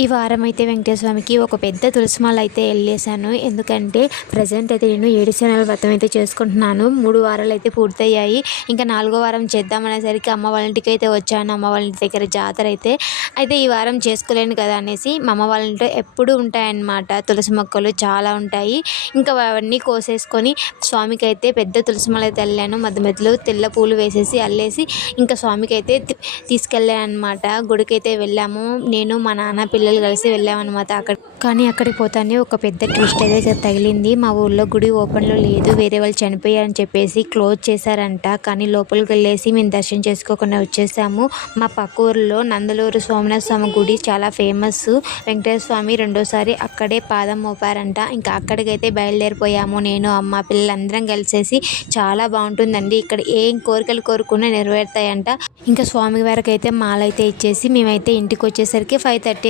ఈ వారం అయితే వెంకటేశ్వర స్వామికి ఒక పెద్ద తులసిమాల అయితే వెళ్ళేసాను ఎందుకంటే ప్రజెంట్ అయితే నేను ఏడు శనాల వ్రతం అయితే చేసుకుంటున్నాను. మూడు వారాలు అయితే పూర్తయ్యాయి. ఇంకా నాలుగో వారం చేద్దామనేసరికి అమ్మ వాళ్ళ ఇంటికి అయితే వచ్చాను. అమ్మ వాళ్ళ ఇంటి దగ్గర జాతర అయితే అయితే ఈ వారం చేసుకోలేను కదా అనేసి మా అమ్మ వాళ్ళ ఇంట్లో ఎప్పుడూ ఉంటాయన్నమాట. తులసి మొక్కలు చాలా ఉంటాయి. ఇంకా అవన్నీ కోసేసుకొని స్వామికి అయితే పెద్ద తులసిమాల అయితే వెళ్ళాను మధ్య మధ్యలో తెల్ల పూలు వేసేసి అల్లేసి ఇంకా స్వామికి అయితే తీసుకెళ్ళాను అనమాట గుడికి అయితే వెళ్ళాము. నేను మా నాన్న పిల్లలు కలిసి వెళ్ళామన్నమాట అక్కడ. కానీ అక్కడికి పోతానే ఒక పెద్ద ట్విస్ట్ అయితే తగిలింది. మా ఊర్లో గుడి ఓపెన్లో లేదు. వేరే వాళ్ళు చనిపోయారని చెప్పేసి క్లోజ్ చేశారంట. కానీ లోపలికి వెళ్ళేసి మేము దర్శనం చేసుకోకుండా వచ్చేసాము. మా పక్క ఊరిలో నందలూరు సోమనాథ స్వామి గుడి చాలా ఫేమస్ వెంకటేశ్వర స్వామి రెండోసారి అక్కడే పాదం మోపారంట. ఇంకా అక్కడికైతే బయలుదేరిపోయాము. నేను అమ్మ పిల్లలందరం కలిసేసి చాలా బాగుంటుందండి. ఇక్కడ ఏం కోరికలు కోరుకున్నా నెరవేరుతాయంట. ఇంకా స్వామి వారికి అయితే మాలైతే ఇచ్చేసి మేమైతే ఇంటికి వచ్చేసరికి ఫైవ్ థర్టీ